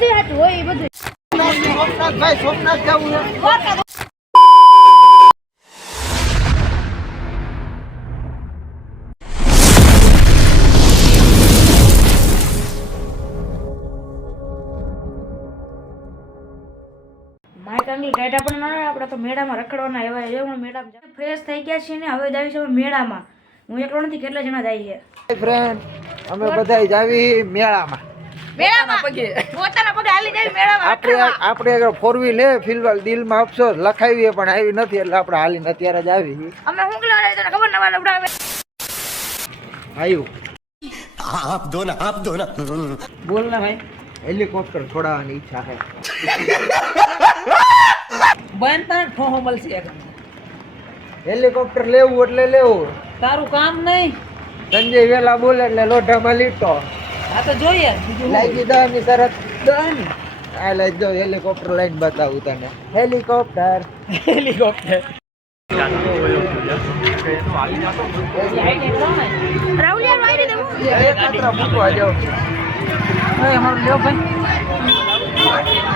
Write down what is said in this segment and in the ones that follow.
બધું સાચું હોય એ બધું. સોમનાથભાઈ સોમનાથ જવું છે આપણને ના આપણે તો મેળામાં રખડવાના એવા એવા મેળામાં ફ્રેશ થઈ ગયા છીએ ને હવે જાવી છે મેળામાં. હું એકલો નથી કેટલા જણા જાય છે ફ્રેન્ડ અમે બધા જાવી મેળામાં. મેળામાં. પગે. પોતાના ફિલવાલ દિલમાં અફસોસ લખાવીએ પણ આવી નથી એટલે આપણે હાલી અત્યારે આવી અમે હું બોલ ના ભાઈ. હેલિકોપ્ટર છોડાવવાની ઈચ્છા છે. બન તાર હેલિકોપ્ટર લેવું એટલે લેવું. તારું કામ નહીં. સંજય વેલા બોલે એટલે લોઢામાં લીટો. આ તો જોઈએ. શરત આ લઈ હેલિકોપ્ટર લઈને બતાવું તને. હેલિકોપ્ટર. હેલિકોપ્ટર. રાહુલિયા વાયરી દે એક લ્યો ભાઈ.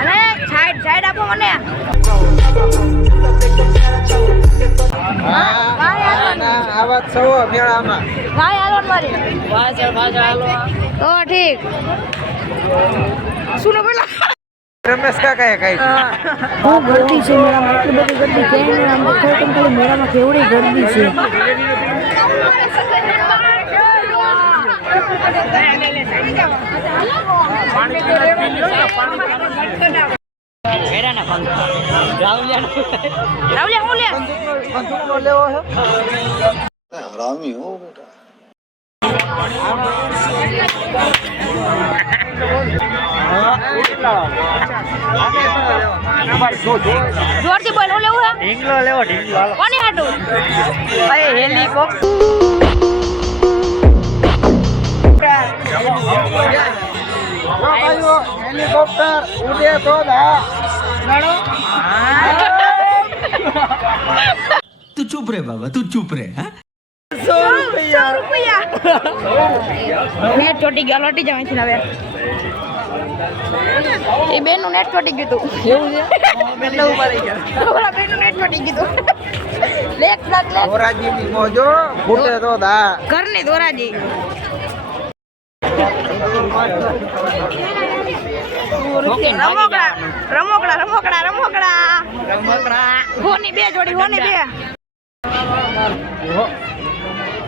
અરે સાઈડ સાઈડ આપો મને. હા ના આ વાત સૌ મેળામાં ભાઈ હાલો મારી પાછળ પાછળ હાલો ઓ ઠીક શું બોલા રમેશ કાકાએ કઈ બહુ ગરદી છે મેળામાં એટલી બધી ગરદી કેમ આમ દેખાય કેમ ખાલી મેળામાં કેવડી ગરદી છે ઘેરાના પંખ. રાવલિયા લેવો હે હરામી હો બેટા. જોરથી બોલ હું હેલિકોપ્ટર. ભાઈઓ હેલિકોપ્ટર ઉડે તો તું ચૂપ રે બાબા તું ચૂપ રે હા? સો નેટ ચોટી ગયા લોટી જવાની છે હવે. નેટ ચોટી ગયું નેટ ચોટી ગયું તું. લેખ લેખની ઘરની ધોરાજી. રમોકડા રમોકડા રમોકડા રમોકડા. રમોકડા. હોની બે જોડી હોની બે.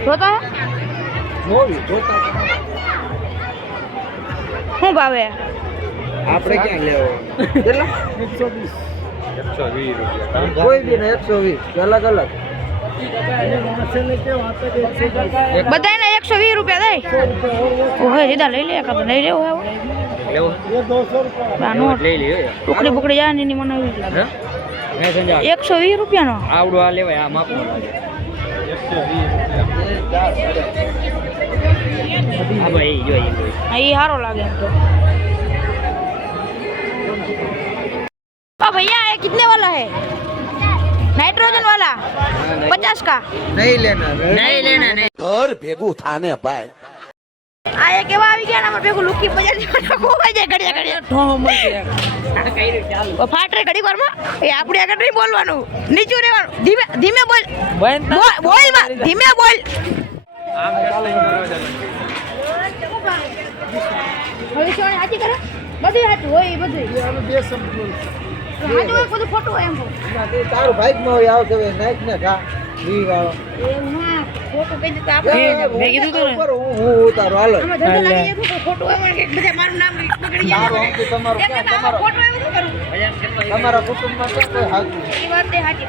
જોતા શું ભાવે? આપણે ક્યાં લેવો? કેટલા? કોઈ બી ને એકસો વીસ અલગ અલગ. બધાને એકસો વીસ રૂપિયા દે ઓહે સીધા લઈ લે કાં લઈ લેવો આવો ટુકડી બુકડી જાય ને એકસો વીસ રૂપિયાનો? આવડો સારો લાગે એમ તો. ભૈયા કિતને વાલા હે? नाइट्रोजन वाला पचास का નહીં લેના નહીં લેના નહીં घर भेगू थाने भाई આ એક એવા આવી ગયા ને અમારે ભેગું લુકી બજાર જેવા ખોવાઈ જાય ઘડિયા ઘડિયા ઠોહો મળશે એક. આ કઈ રીતે ચાલુ ઓ ફાટરે ઘડી વારમાં એ આપણે આગળ નહીં બોલવાનું નીચું રહેવાનું ધીમે ધીમે બોલ બનતા બોલ બોલ માં ધીમે બોલ ભવિષ્યવાણી સાચી કરે બધું સાચું હોય એ બધું હોય બધું ખોટું એમ તારું ભાઈ માં હોય આવશે હવે ને ખા વી વાળો. એવું ના ખોટું કહી દે આપણે મેં કીધું તું ઉપર હું હું ઉતારું હાલો. ખોટું હોય કે બધા મારું નામ બગડી જાય તારું તમારું ખોટું કરું? કુટુંબમાં કોઈ એ વાત તે પાછી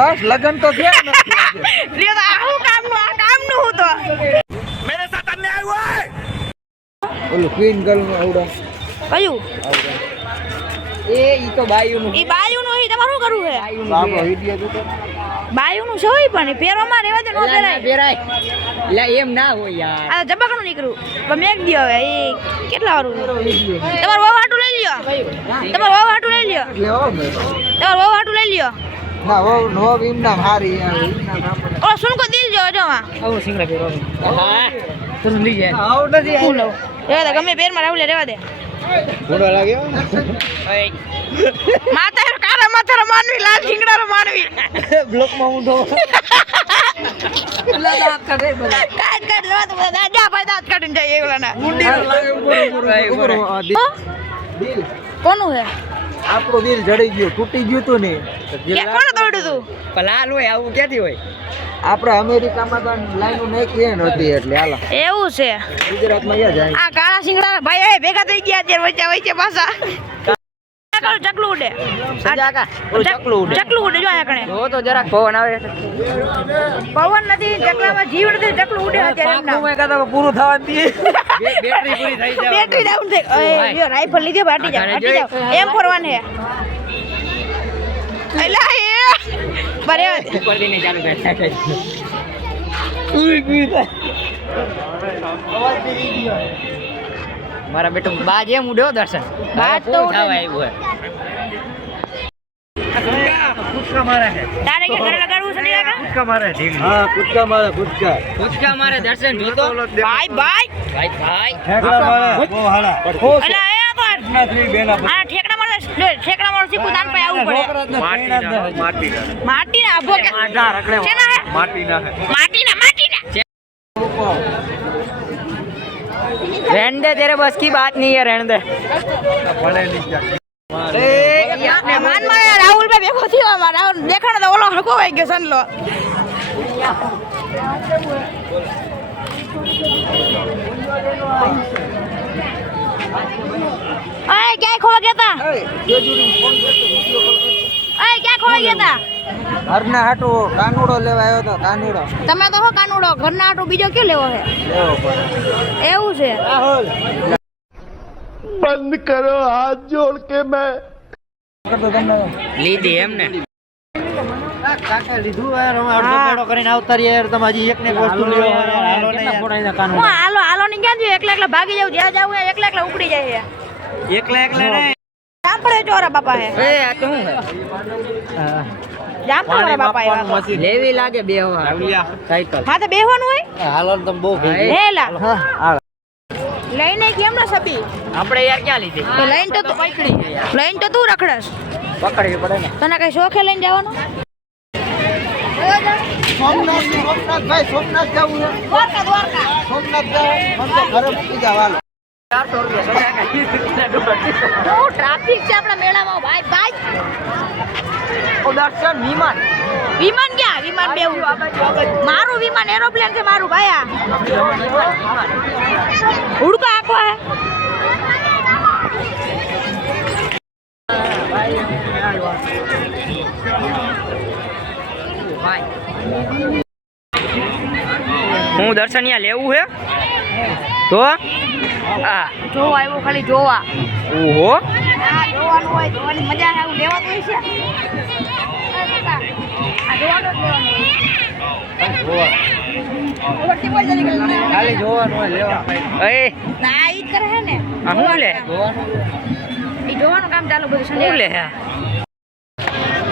બસ લગન તો થયા લ્યો તો આ કામનું આ કામનું હું તો. ઓલું ક્વીન ગર્લનું આવડે. કયું? એ ઈ તો બાયુનું ઈ બાયુનું ઈ તમારું શું કરવું છે. તો વિડિયો જો જોતો. બાયુનું છે હોય પણ ઈ પહેરવામાં રહેવા દે નો પહેરાય. પેરાય લે એમ ના હોય યાર. આ જબાકનું નીકળ્યું. પણ મેક દ્યો હવે એ કેટલા વાળું તમારું વાવ હાટું લઈ લ્યો. તમારું વાવ હાટું લઈ લ્યો. હો તમારું વાવ હાટું લઈ લ્યો. ના હો નો વિમના હારી આવે વિમના આપણે દિલ જો જો માં આવું સિંગડા પેરો હા તો લઈ જાય આવ નથી હું લઉં રહેવા દે ગમે પેરમાં રાહુલે રહેવા દે ઘોડો લાગ્યો કારા માથારો માનવી લાલ શિંગડારો માનવી બ્લોકમાં ઊંધો કોનું છે આપણું દિલ જડી ગયું તૂટી ગયું તું ને. કોણ દોડ્યું તું? લાલ હોય આવું ક્યાંથી હોય. આપણે અમેરિકામાં તો લાઈનો નાખી નહોતી એટલે હાલો. એવું છે. ગુજરાતમાં યા જાય? આ કાળા શિંગડા ભાઈ એ ભેગા થઈ ગયા અત્યારે વચ્ચે વચ્ચે પાછા. ચકલું ઉડે. ચકલું ઉડે. ચકલું ઉડે જો કણે જો તો જરાક પવન આવે પવન નથી ચકલામાં જીવ નથી ચકલું ઉડે અત્યારે. પૂરું થવાનું બેટરી પૂરી થઈ જાય બેટરી ડાઉન થઈ એ રાઈફલ લીધી બાટી જાવ બાટી જાવ એમ ફરવાન હે એલા એ. બરે ઉપર નહીં ચાલુ કરે મારા બેટો બા જેમ ઉડ્યો દર્શન. બા તો પૂરું ઉડે થવા ને. તારે કે ઘરે લગાડવું છે કાકા? હા કૂદકા મારે કૂદકા કૂદકા મારે દર્શન જોતો ભાઈ ભાઈ. ભાઈ ભાઈ. એલા એ આ ઠેકડા મારે ઠેકડા મારે શીખું તાન પાસે પડે. માટી ના આભો કે શેના હે? માટીના માટીના रहने दे तेरे बस की बात नहीं है रहने दे માન માં રાહુલ ભાઈ ભેગો થયો આમાં રાહુલ દેખાડો તો ઓલો હરકો વાઈ ગયો સનલો અય ક્યાં ખોવા ગયા તા ઓય ક્યાં ખોવાઈ ગયા તા? ઘરના હાટુ કાનુડો લેવા આવ્યો તો કાનુડો. તમે તો હો કાનુડો ઘરના હાટુ બીજો ક્યો લેવો છે એવું છે. રાહુલ બંધ કરો હાથ જોડ કે મેં. લીધી એમ ને? એક હાલો હાલો ની ક્યાં એકલા એકલા ભાગી જાવ જ્યાં જાવ એકલા એકલા ઉપડી જાય એકલા એકલા જામફળે ચોરા બાપા હે. એ આ તો હું હે? જામ વાળા બાપા એ લેવી લાગે બેહવા સાયકલ. તો બેહવાનું હોય? હાલો ને બહુ ભેગી હેલા. હા. લઈને કેમ ના સપી આપણે યાર ક્યાં લીધી? તો લઈને તો તું લઈને તો તું રખડસ પકડવી પડે ને. તને કઈ શોખે લઈને જવાનું? સોમનાથ સોમનાથ ભાઈ સોમનાથ જવું દ્વારકા દ્વારકા. સોમનાથ જવું ઘરે મૂકી જાવ હાલો. ટ્રાફિક છે. આપણા મેળામાં? ભાઈ ભાઈ. દર્શન વિમાન. વિમાન ક્યાં? વિમાન બેવું મારું વિમાન એરોપ્લેન છે મારું ભાઈ આ. હે. હું દર્શનિયા લેવું હે? તો? આ જોવા આવ્યો ખાલી જોવા. ઓહો. આ જોવાનું હોય જોવાની મજા આવે હોય છે. આ જોવાનું જ લેવાનું હોય. ઉપરથી બોલ જલ્દી કરી. ખાલી જોવાનું હોય લેવા એ. ના ઈ જ કરે હે ને. આ શું લે? ઈ જોવાનું કામ ચાલુ બધું શું હે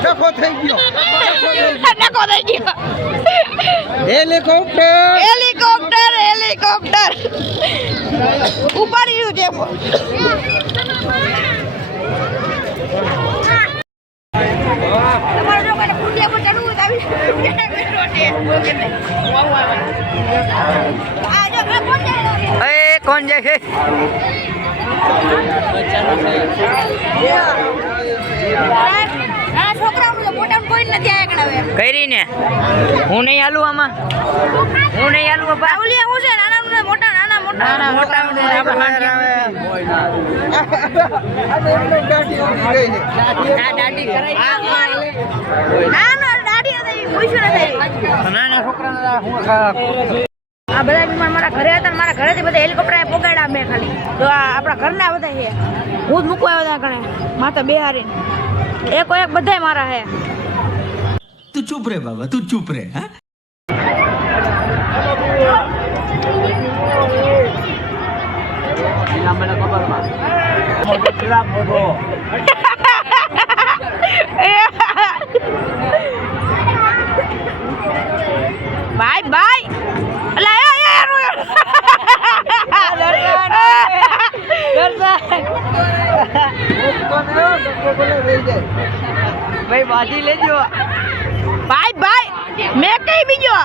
ડખો થઈ ગયો. થઈ ગયો. Helicopter helicopter helicopter. ઉપાડી રહ્યું છે કોણ જાય છે? નાના નથી આયા કણાવે કરી ને હું નહીં હાલું આમાં? હું નહીં હાલું બાપા? ઓલી હું છે નાના મોટા નાના મોટા. નાના મોટા આ દાઢી કરાઈ. આ હું ના ના દાઢી પૂછ્યું નથી. નાના છોકરાને હું ખા- આ બધા બીમાર મારા ઘરે હતા મારા ઘરેથી બધા હેલિકોપ્ટર પોગાડ્યા મેં ખાલી. તો આ આપણા ઘરના બધા છે. હું જ મૂકવા બધા ત્યાં માતા માથા બે હારીને એક બધાય મારા હે તું ચૂપ રે બાબા તું ચૂપ રે હા? Bye bye. ભાઈ બાજી લેજો. મેં કઈ બીજો?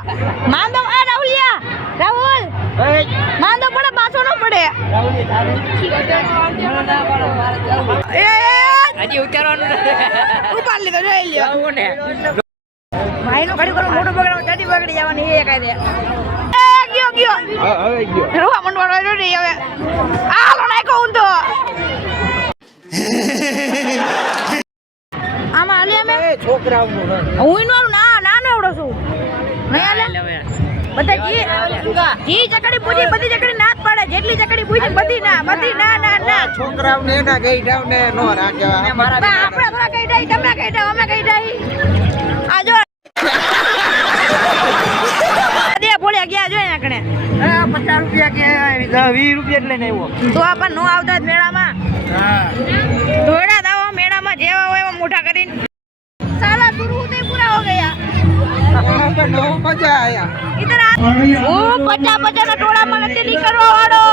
માંદો આ રાહુલિયા રાહુલ. માંદો પડે પાછો ન પડે. એ એ, હજી ઉતારવાનું ઉપાડ લીધો જોઈ લ્યો. આવું ને ભાઈનો ઘડી કરો મોટો બગડો દાદી બગડી જવાની એ કાઈ દે. એ ગયો ગયો. રોવા મંડવાનો રહ્યો નહીં હવે. આલો નાખ્યો ઊંધો. આમાં હાલી અમે છોકરાઓનું રસ. હું નો છું નહીં બધા જી જી ચકડી પૂજી બધી ચકડી ના જ પડે. જેટલી ચકડી પૂછી બધી ના બધી ના ના ના. છોકરાઓને એના ગઈઢાઓને નો રાખ્યા. બા, આપણે થોડા કઈ ડાઈ તમે કહી ડાઈ અમે કહી ડાઈ આ જો. દે ગયા જો અહીંયા પચાસ રૂપિયા કે વીસ રૂપિયા એટલે આવ્યો. તો આપણ નો આવતા મેળામાં. ધોળા દાવો મેળામાં જેવા હોય એવા મોઢા કરીને. ઓ પચા પચા ના ટોળા માં નથી નીકળવા વાળો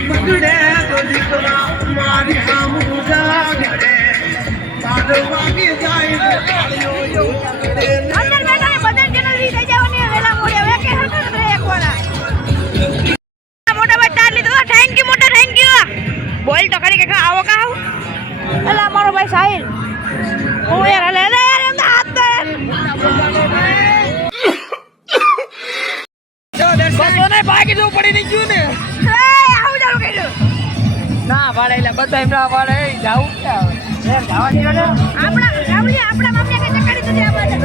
બગડે તો દીકરા મારી હામું જાગડે બોલ તો કરી કે આવો કા આવું એલા મારો ભાઈ સાહિલ હું યાર હલે હલે યાર એમ હાથ તો ભાગી જવું પડી નહીં ગયું ને. ના પાડે એટલે બધા એમ ના પાડે. એ જાવું ક્યાં આપણા રાવલી આપણા મામને કે ચકડી તો આ બાજુ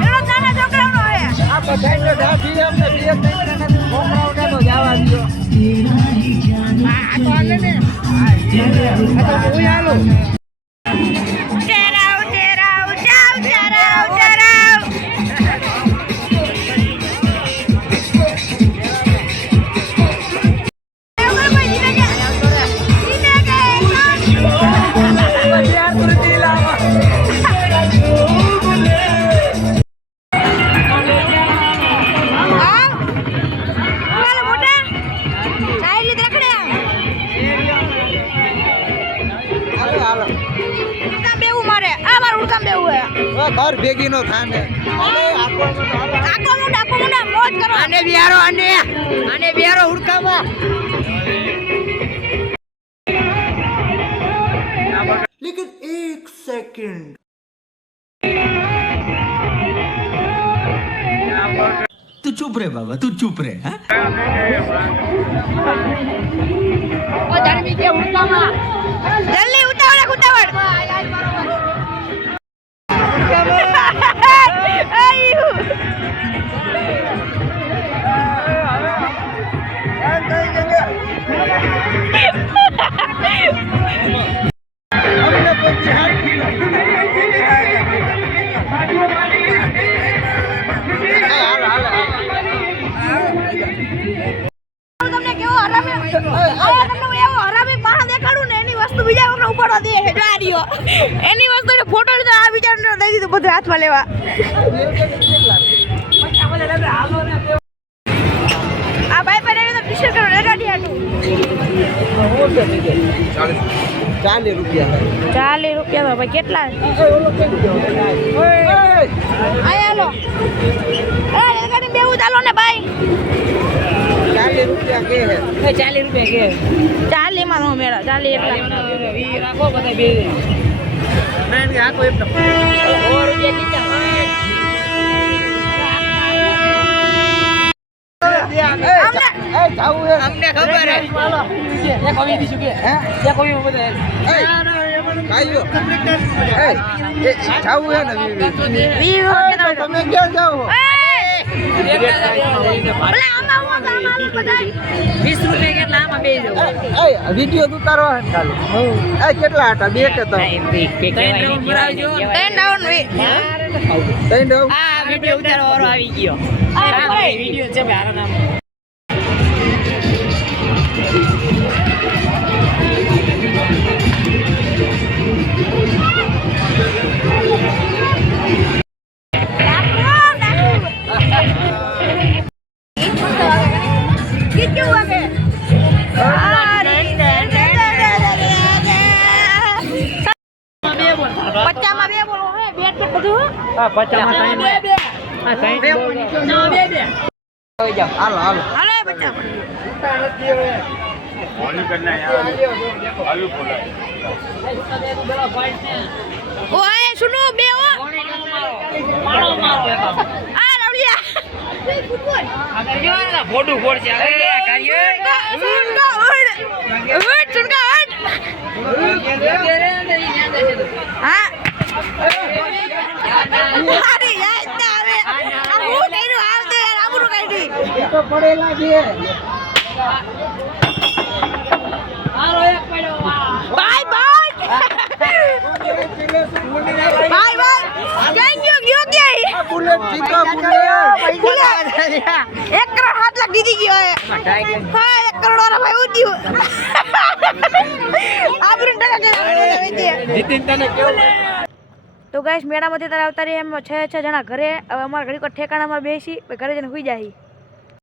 એનો નાના છોકરાનો હે આ બધાય તો દાઢી અમને બે ત્રણ જણાના છોકરાઓને તો જવા દ્યો. ચરાવ ચૂપ રે બાબા તું ચૂપ રે હા? જલ્દી ઉતાવળ ઉતાવળ. તમને કેવો હરામી હવે તમને એવો હરામી માણસ દેખાડું ને એની વસ્તુ બીજા વગર ઉપાડવા દે છે જો આ રહ્યો દઈ દીધું બધું હાથમાં લેવા. આ ભાઈ પર એને તો ટી-શર્ટ કરો ચાલીસ રૂપિયા. ચાલીસ રૂપિયા ભાઈ કેટલા? આયા લો એ રેગાડી બેવું ચાલો ને ભાઈ ચાલીસ રૂપિયા કે. હે ચાલીસ રૂપિયા કે ચાલી માં નો મેળા ચાલી રાખો બધા બે. ના એને આખો એમ સો રૂપિયા કીધા અમને? એ જાવું હે. અમને ખબર હે. એક કવિ દીશું કે. હે? એક કવિ બધા. કાઈયો એ એ જાવું હે ને વી- વી. વી રૂપિયા તો તમે ક્યાં જાવ વીસ રૂપિયા કેટલા આમાં બે જવું એ વિડિયો હે ખાલી એ કેટલા હતા બે કે ત્રણ ત્રણ રાઉન્ડ ભરાવજો ત્રણ આ વિડિયો ઉતારો વાળો આવી ગયો. આ છે ભાઈ આનો હા બે આ સાઈઠ હાલો હાલો હાલે પચામાં ઓય સુનો બે ઓ મારો મારો આ રવડિયા આગળ જો ને ફોટો ફોડ છે અરે કાર્ય સુનકા ઉડ ઉડ સુનકા ઉડ હા અરે યાદ ના આવે. આ હું કર્યું? આવતે યાર આબરૂ કાઢી તો પડેલા છે મારો એક પડ્યો બાય બાય. Bye bye. ક્યાં ગયો? ગયો ક્યાં બુલેટ જીતો બુલેટ એક કરોડ હાથ લાખ દીધી ગયો હા એક કરોડ વાળા ભાઈ ઉદ્યું આબરૂ ટકા કે જીતીન તને કેવું તો ગાઈસ મેળામાંથી તારે આવતા રહી એમ છ છ જણા ઘરે. અમારા ઘડી ઠેકાણામાં બેસી, ઘરે જઈને સુઈ જાય